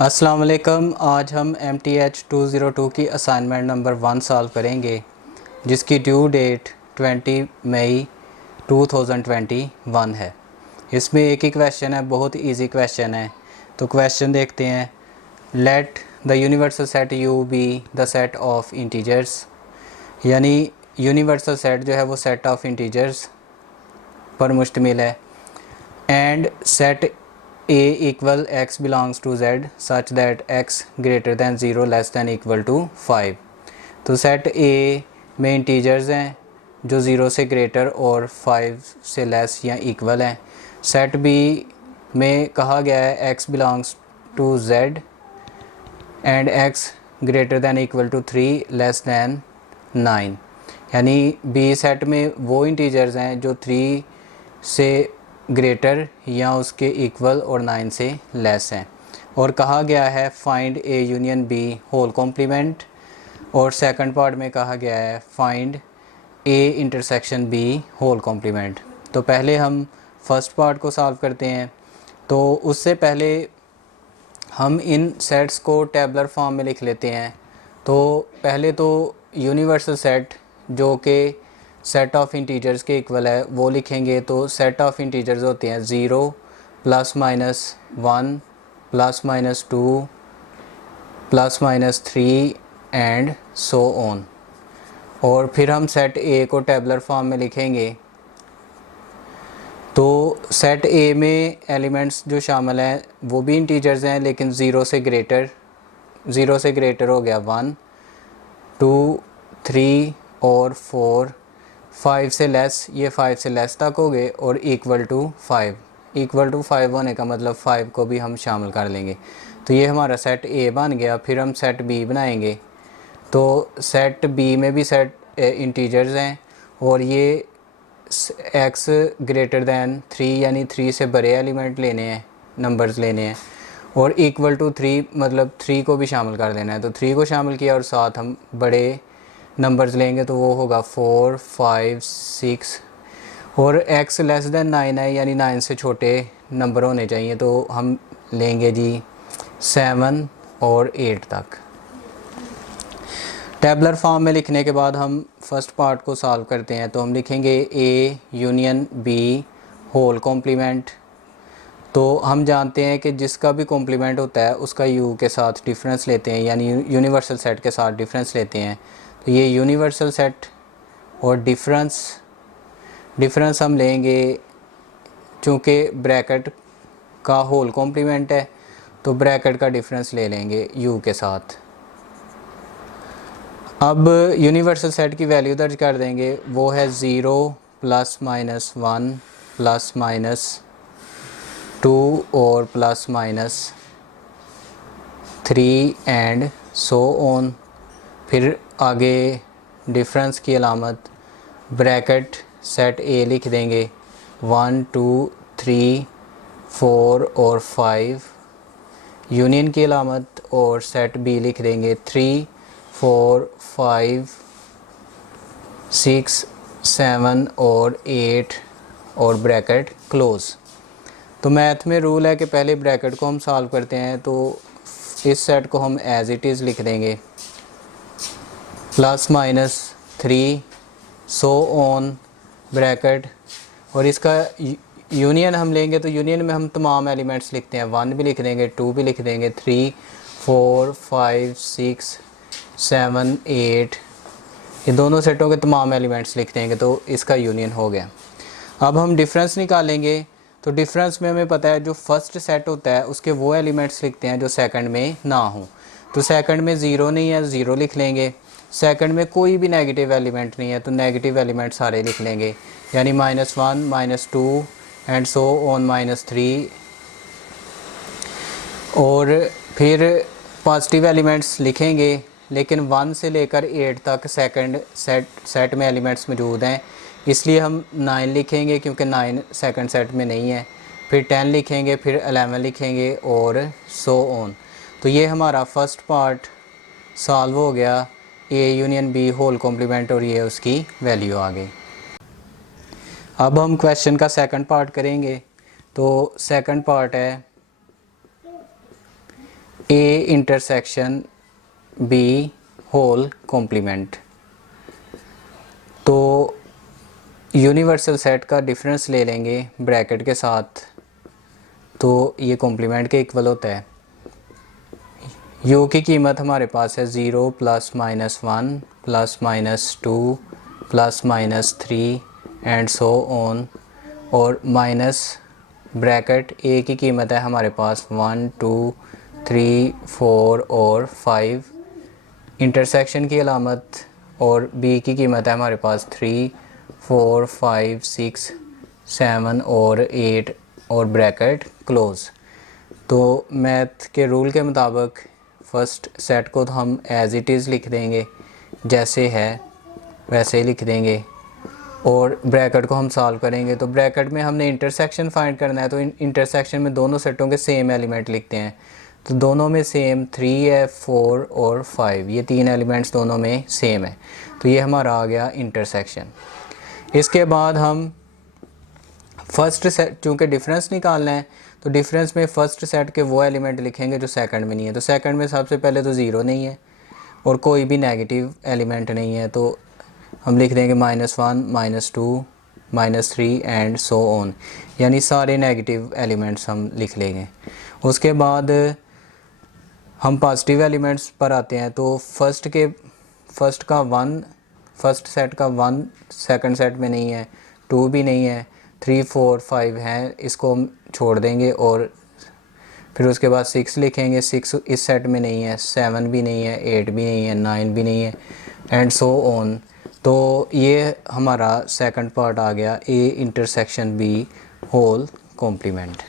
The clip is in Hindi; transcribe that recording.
अस्सलाम वालेकुम। आज हम MTH 202 की असाइनमेंट नंबर 1 सॉल्व करेंगे जिसकी ड्यू डेट 20 मई 2021 है। इसमें एक ही क्वेश्चन है, बहुत इजी क्वेश्चन है। तो क्वेश्चन देखते हैं। Let the universal set U be the set of integers, यानी यूनिवर्सल सेट जो है वो सेट ऑफ इंटीजर्स पर मुश्तमिल है। And set A equal x belongs to Z such that x greater than 0 less than equal to 5। तो सेट A में इंटीजर्स हैं जो 0 से ग्रेटर और 5 से लेस या इक्वल हैं। सेट B में कहा गया है x belongs to Z and x greater than equal to 3 less than 9, यानी B सेट में वो इंटीजर्स हैं जो 3 से ग्रेटर या उसके इक्वल और 9 से लेस हैं। और कहा गया है find A union B whole complement, और सेकंड पार्ट में कहा गया है find A intersection B whole complement. तो पहले हम फर्स्ट पार्ट को सॉल्व करते हैं। तो उससे पहले हम इन सेट्स को टेबलर फॉर्म में लिख लेते हैं। तो पहले तो यूनिवर्सल सेट जो कि सेट ऑफ इंटीजर्स के इक्वल है वो लिखेंगे। तो सेट ऑफ इंटीजर्स होते हैं 0 plus minus 1 plus minus 2 plus minus 3 and so on. और फिर हम सेट ए को टेबलर फॉर्म में लिखेंगे। तो सेट ए में एलिमेंट्स जो शामिल हैं वो भी इंटीजर्स हैं, लेकिन 0 से ग्रेटर हो गया 1 2 3 और 4। 5 से लेस, ये 5 से लेस तक हो गए, और इक्वल टू 5। इक्वल टू 5 होने का मतलब 5 को भी हम शामिल कर लेंगे। तो ये हमारा सेट ए बन गया। फिर हम सेट बी बनाएंगे। तो सेट बी में भी सेट इंटीजर्स हैं, और ये x ग्रेटर दैन 3 यानी 3 से बड़े एलिमेंट लेने हैं, नंबर्स लेने हैं, और इक्वल टू 3 मतलब 3 को भी शामिल कर देना है। तो 3 को शामिल किया और साथ हम बड़े नंबर्स लेंगे, तो वो होगा 4 5 6। और x लेस दैन 9 है, यानी 9 से छोटे नंबर होने चाहिए। तो हम लेंगे जी 7 और 8 तक। टेबलर फॉर्म में लिखने के बाद हम फर्स्ट पार्ट को सॉल्व करते हैं। तो हम लिखेंगे A union B whole complement. तो हम जानते हैं कि जिसका भी कॉम्प्लीमेंट होता है उसका U के साथ डिफरेंस लेते हैं, यानी यूनिवर्सल सेट के साथ डिफरेंस लेते हैं। तो ये यूनिवर्सल सेट और डिफरेंस हम लेंगे, चूँकि ब्रैकेट का होल कॉम्प्लीमेंट है तो ब्रैकेट का डिफरेंस ले लेंगे U के साथ। अब यूनिवर्सल सेट की वैल्यू दर्ज कर देंगे। वो है 0 प्लस माइनस 1 प्लस माइनस 2 और plus minus 3 and so on. फिर आगे डिफरेंस की अलामत ब्रैकेट सेट ए लिख देंगे 1 2 3 4 और 5। यूनियन की अलामत और सेट बी लिख देंगे 3 4 5 6 7 और 8 और ब्रैकेट क्लोज। तो मैथ में रूल है कि पहले ब्रैकेट को हम सॉल्व करते हैं। तो इस सेट को हम एज इट इज़ लिख देंगे plus minus 3 so on bracket, और इसका यूनियन हम लेंगे। तो यूनियन में हम तमाम एलिमेंट्स लिखते हैं, 1 भी लिख देंगे, 2 भी लिख देंगे, 3 4 5 6 7 8, ये दोनों सेटों के तमाम एलिमेंट्स लिख देंगे। तो इसका यूनियन हो गया। अब हम डिफरेंस निकालेंगे। तो डिफरेंस में हमें पता है जो फर्स्ट सेट होता है उसके वो एलिमेंट्स लिखते हैं जो सेकंड में ना हो। तो सेकंड में 0 नहीं है, 0 लिख लेंगे। सेकंड में कोई भी नेगेटिव एलिमेंट नहीं है, तो नेगेटिव एलिमेंट सारे लिख लेंगे, यानी -1 -2 एंड सो ऑन -3। और फिर पॉजिटिव एलिमेंट्स लिखेंगे, लेकिन 1 से लेकर 8 तक सेकंड सेट में एलिमेंट्स मौजूद हैं, इसलिए हम 9 लिखेंगे क्योंकि 9 सेकंड सेट में नहीं है। फिर 10 लिखेंगे, फिर 11 लिखेंगे और सो ऑन। तो ये हमारा फर्स्ट पार्ट सॉल्व हो गया, A union B whole complement, और ये उसकी वैल्यू आ गई। अब हम क्वेश्चन का सेकंड पार्ट करेंगे। तो सेकंड पार्ट है A intersection B whole complement. तो यूनिवर्सल सेट का डिफरेंस ले लेंगे ब्रैकेट के साथ, तो ये कॉम्प्लीमेंट के इक्वल होता है। यू की कीमत हमारे पास है 0 + -1 + -2 + -3 एंड सो ऑन, और माइनस ब्रैकेट ए की कीमत है हमारे पास 1 2 3 4 और 5, इंटरसेक्शन की अलामत, और बी की कीमत है हमारे पास 3 4 5 6 7 और 8 और ब्रैकेट क्लोज। तो मैथ के रूल के मुताबिक फ़र्स्ट सेट को तो हम एज़ इट इज़ लिख देंगे, जैसे है वैसे ही लिख देंगे, और ब्रैकेट को हम सॉल्व करेंगे। तो ब्रैकेट में हमने इंटरसेक्शन फाइंड करना है, तो इंटरसेक्शन में दोनों सेटों के सेम एलिमेंट लिखते हैं। तो दोनों में सेम 3 है, 4 और 5, ये 3 एलिमेंट्स दोनों में सेम है। तो ये हमारा आ गया इंटरसेक्शन। इसके बाद हम फर्स्ट सेट, चूँकि डिफरेंस निकालना है, तो डिफरेंस में फ़र्स्ट सेट के वो एलिमेंट लिखेंगे जो सेकंड में नहीं है। तो सेकंड में सबसे पहले तो 0 नहीं है और कोई भी नेगेटिव एलिमेंट नहीं है, तो हम लिख देंगे -1 -2 -3 एंड सो ऑन, यानी सारे नेगेटिव एलिमेंट्स हम लिख लेंगे। उसके बाद हम पॉजिटिव एलिमेंट्स पर आते हैं। तो फर्स्ट का 1 फर्स्ट सेट का 1 सेकंड सेट में नहीं है, 2 भी नहीं है, 3 4 5 हैं, इसको हम छोड़ देंगे, और फिर उसके बाद 6 लिखेंगे, 6 इस सेट में नहीं है, 7 भी नहीं है, 8 भी नहीं है, 9 भी नहीं है एंड सो ऑन। तो ये हमारा सेकंड पार्ट आ गया, A intersection B whole complement.